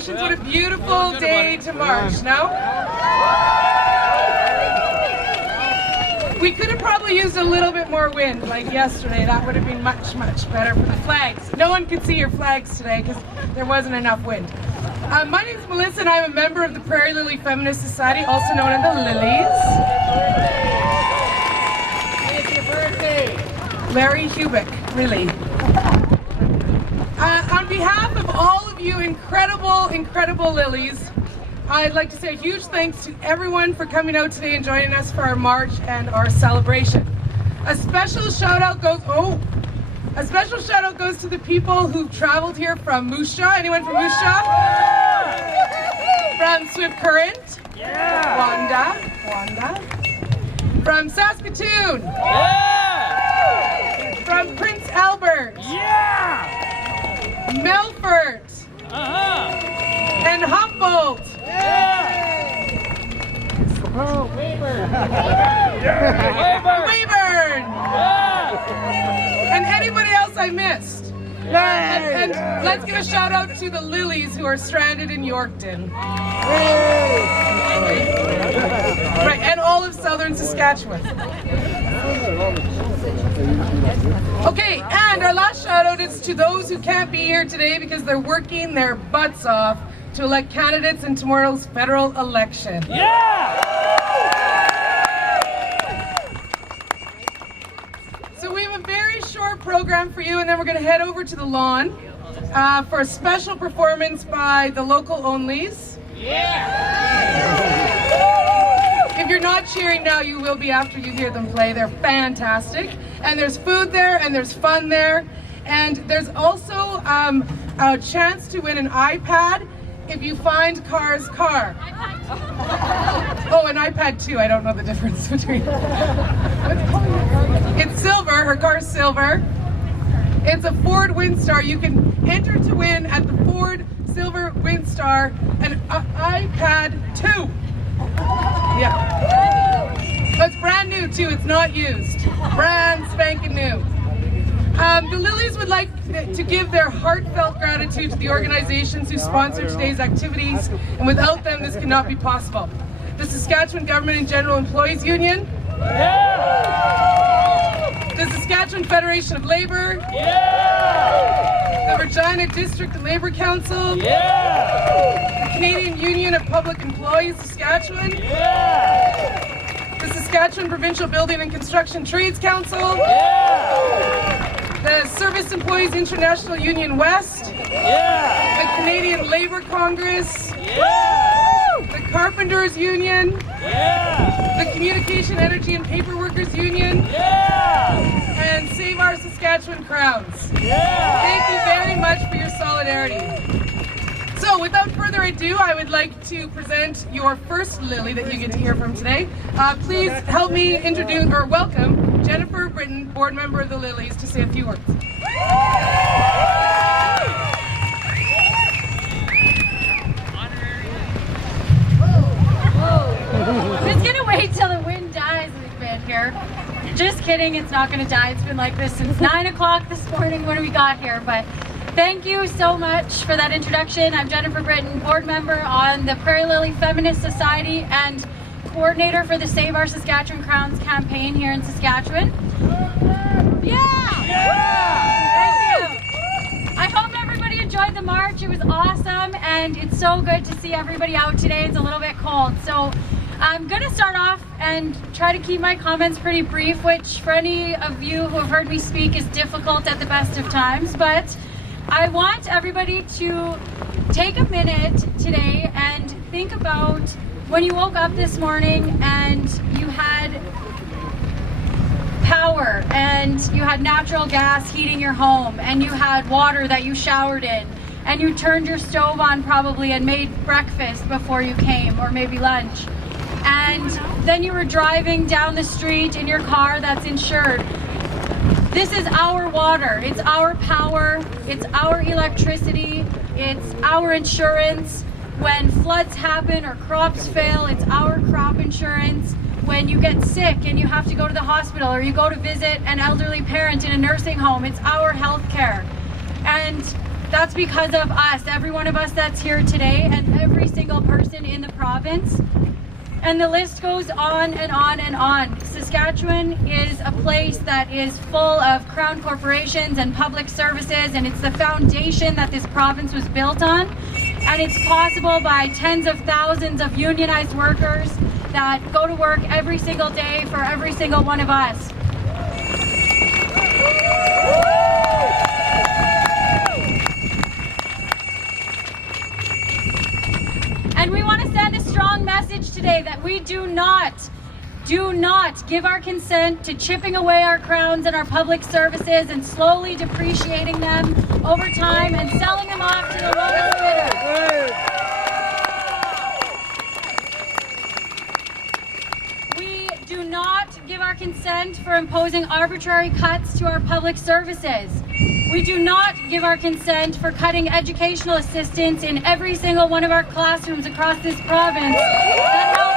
celebrations. What a beautiful day to march, no? We could have probably used a little bit more wind like yesterday. That would have been much, much better for the flags. No one could see your flags today because there wasn't enough wind. My name is Melissa and I'm a member of the Prairie Lily Feminist Society, also known as the Lilies. It's your birthday! Larry Hubick, really. On behalf of all of you incredible, incredible Lilies, I'd like to say a huge thanks to everyone for coming out today and joining us for our march and our celebration. A special shout out goes to the people who've traveled here from Moose Jaw. Anyone from Moose Jaw? From Swift Current? Yeah! Wanda. From Saskatoon? Yeah! From Prince Albert? Yeah! Melfort? And Humboldt? Oh, Weyburn! Weyburn! And anybody else I missed? And let's give a shout out to the Lilies who are stranded in Yorkton. Right, and all of southern Saskatchewan. Okay, and our last shout out is to those who can't be here today because they're working their butts off to elect candidates in tomorrow's federal election. Yeah! So we have a very short program for you and then we're going to head over to the lawn for a special performance by the local onlys. Yeah! If you're not cheering now, you will be after you hear them play. They're fantastic. And there's food there and there's fun there. And there's also a chance to win an iPad if you find Car's car. Oh, an iPad too. I don't know the difference between. It's silver. Her car's silver. It's a Ford Windstar. You can enter to win at the Ford Silver Windstar an iPad 2. Yeah. But it's brand new too. It's not used. Brand spanking new. The Lilies would like to give their heartfelt gratitude to the organizations who sponsor today's activities, and without them this cannot be possible. The Saskatchewan Government and General Employees Union, the Saskatchewan Federation of Labour, the Regina District Labour Council, the Canadian Union of Public Employees Saskatchewan, the Saskatchewan Provincial Building and Construction Trades Council, the Service Employees International Union West, the Canadian Labour Congress, the Carpenters Union, the Communication, Energy and Paper Workers Union, and Save Our Saskatchewan Crowns. Thank you very much for your solidarity. So without further ado, I would like to present your first Lily that you get to hear from today. Please help me introduce or welcome Jennifer Britton, board member of the Lilies, to say a few words. Just gonna wait till the wind dies a bit here. Just kidding, it's not gonna die. It's been like this since 9 o'clock this morning when we got here. But thank you so much for that introduction. I'm Jennifer Britton, board member on the Prairie Lily Feminist Society and coordinator for the Save Our Saskatchewan Crowns campaign here in Saskatchewan. Thank you. I hope everybody enjoyed the march. It was awesome and it's so good to see everybody out today. It's a little bit cold. So I'm going to start off and try to keep my comments pretty brief, which for any of you who have heard me speak is difficult at the best of times. But I want everybody to take a minute today and think about when you woke up this morning and you had power and you had natural gas heating your home and you had water that you showered in and you turned your stove on probably and made breakfast before you came, or maybe lunch. And then you were driving down the street in your car that's insured. This is our water, it's our power, it's our electricity, it's our insurance. When floods happen or crops fail, it's our crop insurance. When you get sick and you have to go to the hospital or you go to visit an elderly parent in a nursing home, it's our health care. And That's because of us, every one of us that's here today, and every single person in the province. And the list goes on and on and on. Saskatchewan is a place that is full of crown corporations and public services, and it's the foundation that this province was built on. And it's possible by tens of thousands of unionized workers that go to work every single day for every single one of us. And we want to send a strong message today that we do not give our consent to chipping away our crowns and our public services and slowly depreciating them over time and selling them off to the lowest bidder. We do not give our consent for imposing arbitrary cuts to our public services. We do not give our consent for cutting educational assistance in every single one of our classrooms across this province that help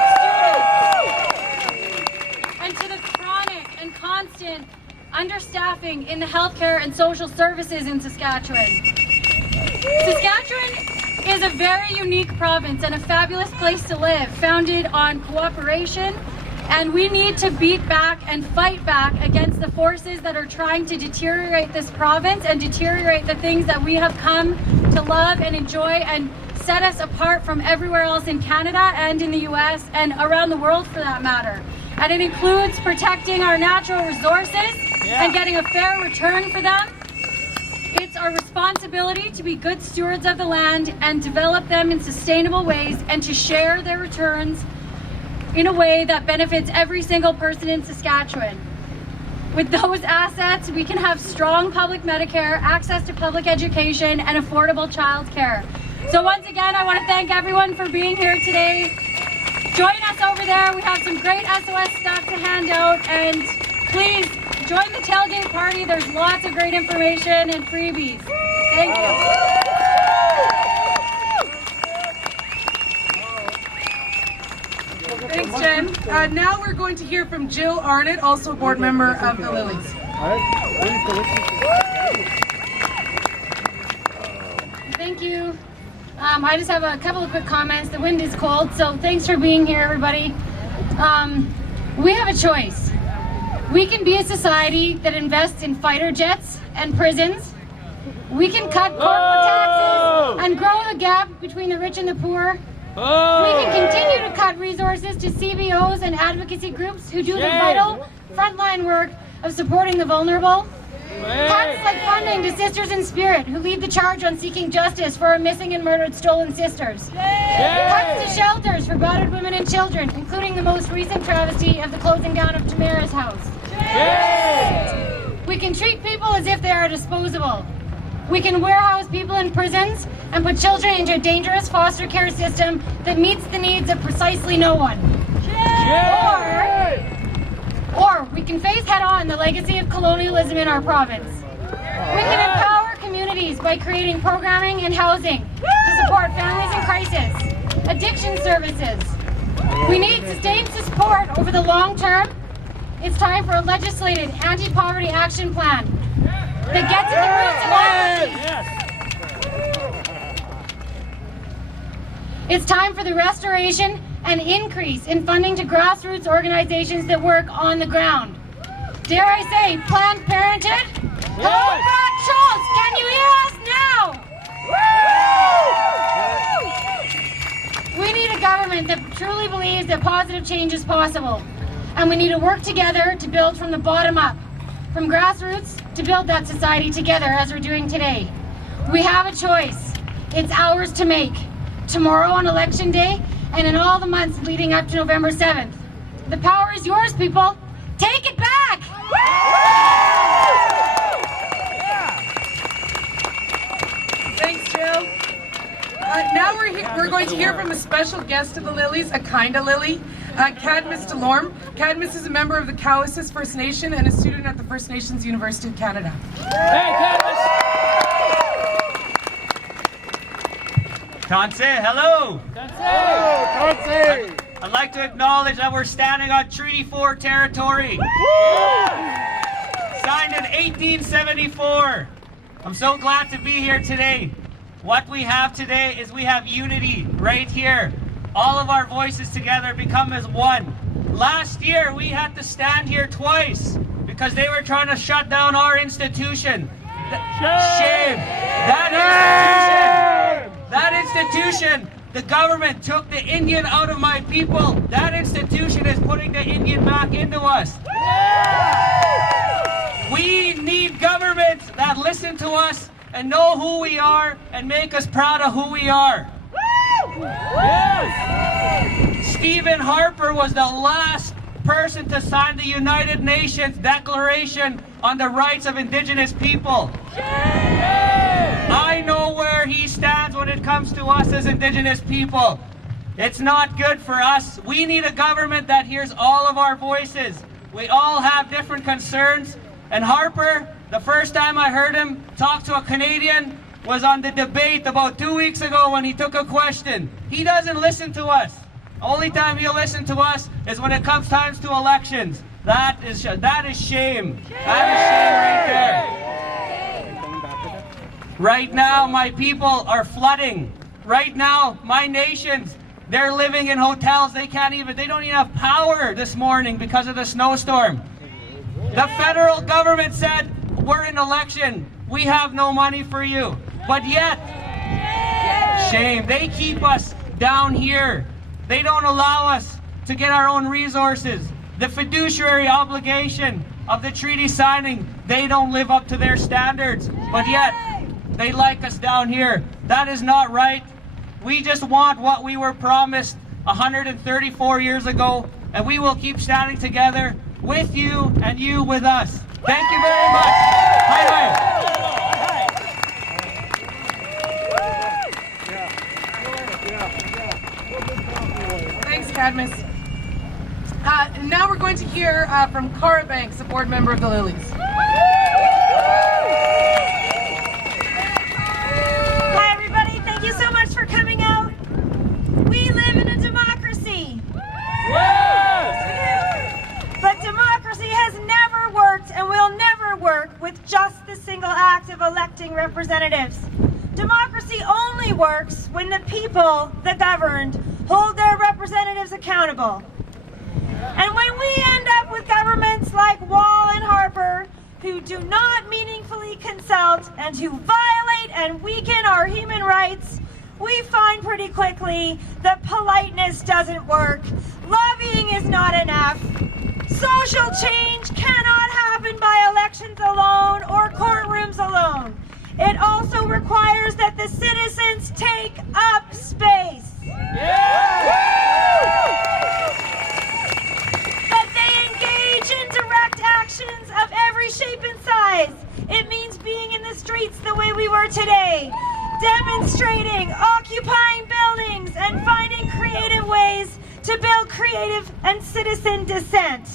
students. And to the chronic and constant understaffing in the healthcare and social services in Saskatchewan. Saskatchewan is a very unique province and a fabulous place to live, founded on cooperation. And we need to beat back and fight back against the forces that are trying to deteriorate this province and deteriorate the things that we have come to love and enjoy and set us apart from everywhere else in Canada and in the US and around the world for that matter. And it includes protecting our natural resources and getting a fair return for them. It's our responsibility to be good stewards of the land and develop them in sustainable ways and to share their returns in a way that benefits every single person in Saskatchewan. With those assets, we can have strong public Medicare, access to public education, and affordable childcare. So once again, I want to thank everyone for being here today. Join us over there. We have some great SOS stuff to hand out, and please join the tailgate party. There's lots of great information and freebies. Thank you. Thanks, Jen. Now we're going to hear from Jill Arnott, also a board member of the Lilies. Thank you. I just have a couple of quick comments. The wind is cold, so thanks for being here, everybody. We have a choice. We can be a society that invests in fighter jets and prisons. We can cut corporate taxes and grow the gap between the rich and the poor. We can continue to cut resources to CBOs and advocacy groups who do the vital frontline work of supporting the vulnerable. Cuts like funding to Sisters in Spirit, who lead the charge on seeking justice for our missing and murdered stolen sisters. Cuts to shelters for battered women and children, including the most recent travesty of the closing down of Tamara's house. We can treat people as if they are disposable. We can warehouse people in prisons and put children into a dangerous foster care system that meets the needs of precisely no one. Or we can face head-on the legacy of colonialism in our province. We can empower communities by creating programming and housing to support families in crisis, addiction services. We need sustained support over the long term. It's time for a legislated anti-poverty action plan that gets at the roots of poverty. It's time for the restoration and increase in funding to grassroots organizations that work on the ground. Dare I say, Planned Parenthood? Hello, Brad Schultz, can you hear us now? We need a government that truly believes that positive change is possible. And we need to work together to build from the bottom up, from grassroots to build that society together as we're doing today. We have a choice. It's ours to make. Tomorrow on Election Day and in all the months leading up to November 7th. The power is yours, people. Take it back! Thanks, Jill. Now we're going to hear from a special guest of the Lilies, a kinda Lily, Cadmus Delorme. Cadmus is a member of the Cowessess First Nation and a student at the First Nations University of Canada. Hey, Cadmus! Tanse, hello! Tanse! I'd like to acknowledge that we're standing on Treaty 4 territory. Signed in 1874. I'm so glad to be here today. What we have today is we have unity right here. All of our voices together become as one. Last year, we had to stand here twice because they were trying to shut down our institution. Shame! That institution, the government took the Indian out of my people. That institution is putting the Indian back into us. We need governments that listen to us and know who we are and make us proud of who we are. Stephen Harper was the last person to sign the United Nations Declaration on the Rights of Indigenous People. I know where he stands when it comes to us as Indigenous people. It's not good for us. We need a government that hears all of our voices. We all have different concerns. And Harper, the first time I heard him talk to a Canadian was on the debate about 2 weeks ago when he took a question. He doesn't listen to us. Only time he'll listen to us is when it comes times to elections. That is shame. That is shame right there. Right now, my people are flooding. Right now, my nations, they're living in hotels. They don't even have power this morning because of the snowstorm. The federal government said, we're in election. We have no money for you. But yet, shame. They keep us down here. They don't allow us to get our own resources. The fiduciary obligation of the treaty signing, they don't live up to their standards. But yet, they like us down here. That is not right. We just want what we were promised 134 years ago, and we will keep standing together with you and you with us. Thank you very much. Hi, hi. Thanks, Cadmus. Now we're going to hear from Cara Banks, a board member of the Lilies. Hi, everybody. Thank you so much for coming out. We live in a democracy. But democracy has never worked and will never work with just the single act of electing representatives. Democracy only works when the people, the governed, hold their representatives accountable. And when we end up with governments like Wall and Harper, who do not meaningfully consult and who violate and weaken our human rights, we find pretty quickly that politeness doesn't work, lobbying is not enough, social change cannot happen by elections alone or courtrooms alone. It also requires that the citizens take up space. That they engage in direct actions of every shape and size. It means being in the streets the way we were today, demonstrating, occupying buildings, and finding creative ways to build creative and citizen dissent.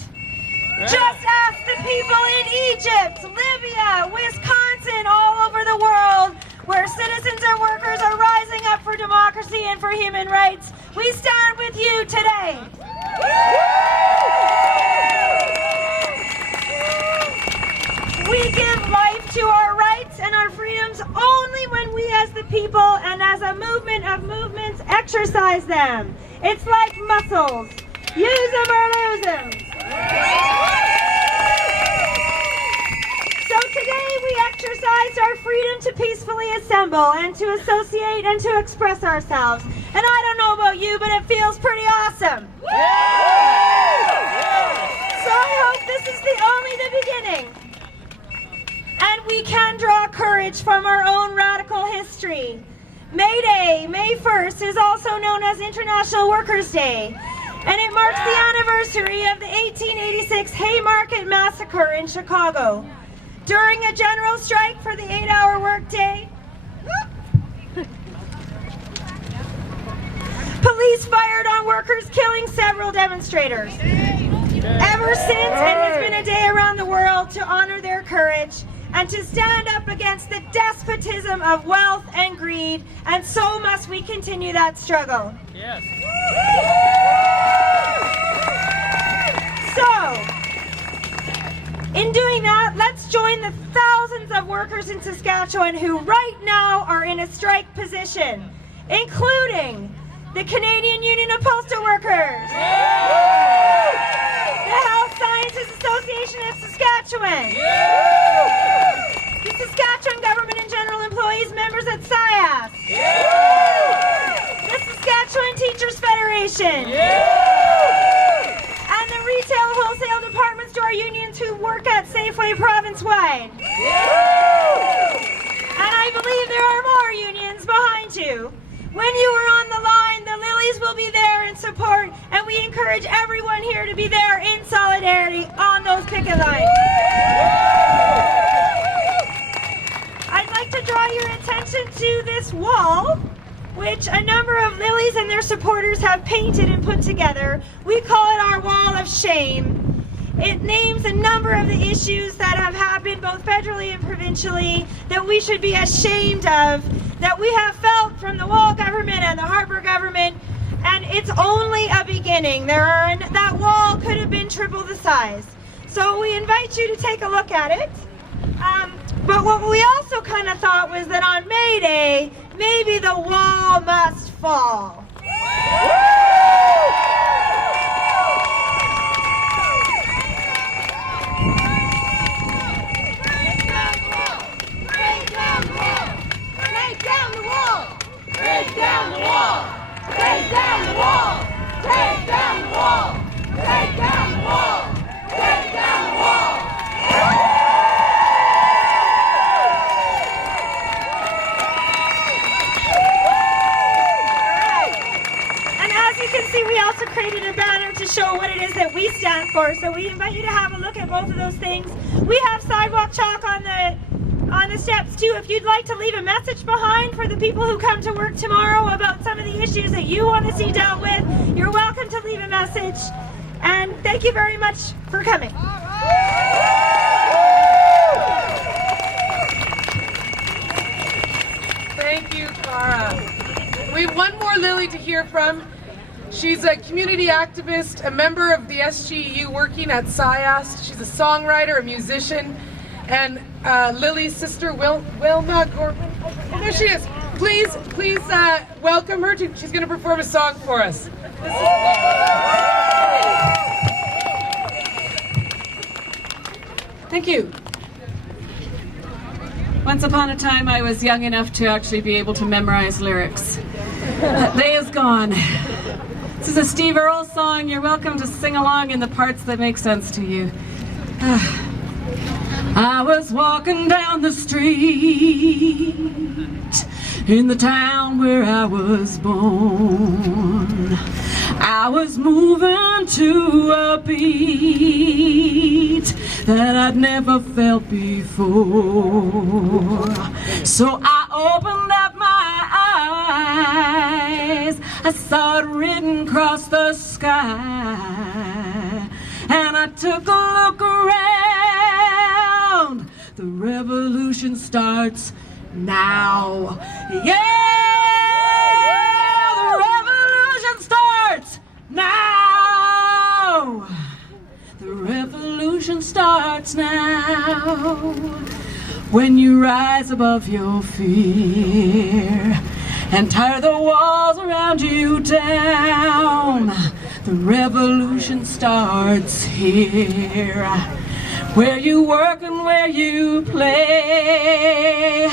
Just ask the people in Egypt, Libya, Wisconsin, all over the world, where citizens and workers are rising up for democracy and for human rights. We stand with you today. We give life to our rights and our freedoms only when we as the people and as a movement of movements exercise them. It's like muscles. Use them or lose them. So today we exercised our freedom to peacefully assemble and to associate and to express ourselves. And I don't know about you, but it feels pretty awesome. So I hope this is only the beginning. And we can draw courage from our own radical history. May Day, May 1st, is also known as International Workers' Day. And it marks the anniversary of the 1886 Haymarket Massacre in Chicago. During a general strike for the 8-hour workday, police fired on workers, killing several demonstrators. Ever since, it has been a day around the world to honor their courage and to stand up against the despotism of wealth and greed, and so must we continue that struggle. Yes. So, in doing that, let's join the thousands thousands of workers in Saskatchewan who right now are in a strike position, including the Canadian Union of Postal Workers, the Health Sciences Association of Saskatchewan, the Saskatchewan Government and General Employees members at SIAS, the Saskatchewan Teachers Federation, and the retail wholesale department store unions who work at Safeway province-wide. And I believe there are more unions behind you. When you are on the line, the Lilies will be there in support, and we encourage everyone here to be there in solidarity on those picket lines. I'd like to draw your attention to this wall, which a number of Lilies and their supporters have painted and put together. We call it our wall of shame. It names a number of the issues that have happened both federally and provincially that we should be ashamed of, that we have felt from the Wall government and the Harper government, and it's only a beginning. That wall could have been triple the size. So we invite you to take a look at it. But what we also kind of thought was that on May Day, maybe the wall must fall. Break down the wall! Break down the wall! Break down the wall! Break down the wall! Break down the wall! And as you can see, we also created a banner to show what it is that we stand for. So we invite you to have a look at both of those things. We have sidewalk chalk on the steps too. If you'd like to leave a message behind for the people who come to work tomorrow about some of the issues that you want to see dealt with, you're welcome to leave a message. And thank you very much for coming. Thank you, Cara. We have one more Lily to hear from. She's a community activist, a member of the SGU working at SIAS. She's a songwriter, a musician, and Lily's sister, Wilma Gorman. Oh, there she is. Please welcome her. She's going to perform a song for us. Thank you. Once upon a time, I was young enough to actually be able to memorize lyrics. That day is gone. This is a Steve Earle song. You're welcome to sing along in the parts that make sense to you. I was walking down the street in the town where I was born. I was moving to a beat that I'd never felt before. So I opened up my eyes, I saw it written across the sky, and I took a look around. The revolution starts now. Yeah, the revolution starts now. The revolution starts now. When you rise above your fear and tear the walls around you down, the revolution starts here. Where you work and where you play,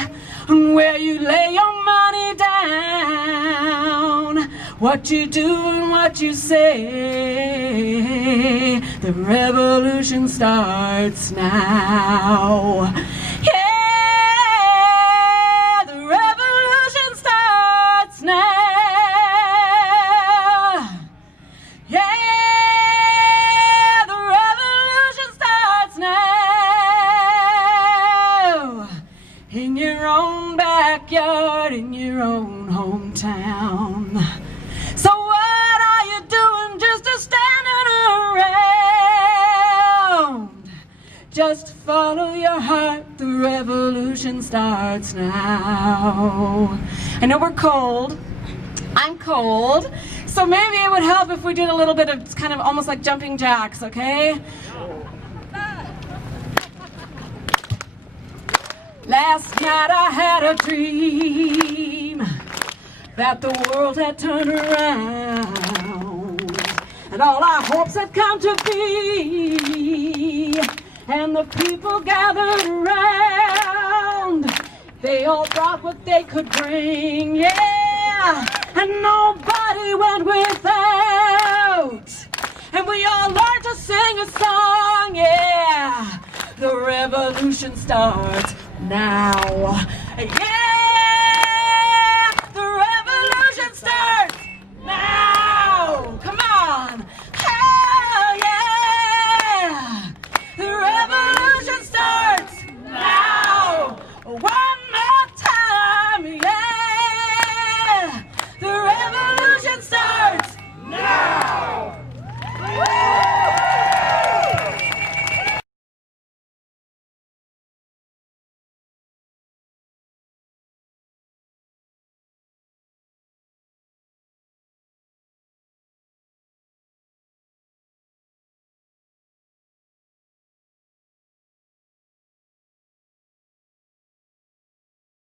and where you lay your money down, what you do and what you say, the revolution starts now. Yeah, the revolution starts now. Yeah. In your own backyard, in your own hometown. So what are you doing just a standing around? Just follow your heart, the revolution starts now. I know we're cold. I'm cold. So maybe it would help if we did a little bit of kind of almost like jumping jacks, okay? Last night I had a dream that the world had turned around and all our hopes had come to be, and the people gathered around. They all brought what they could bring, yeah, and nobody went without. And we all learned to sing a song, yeah. The revolution starts now, yeah.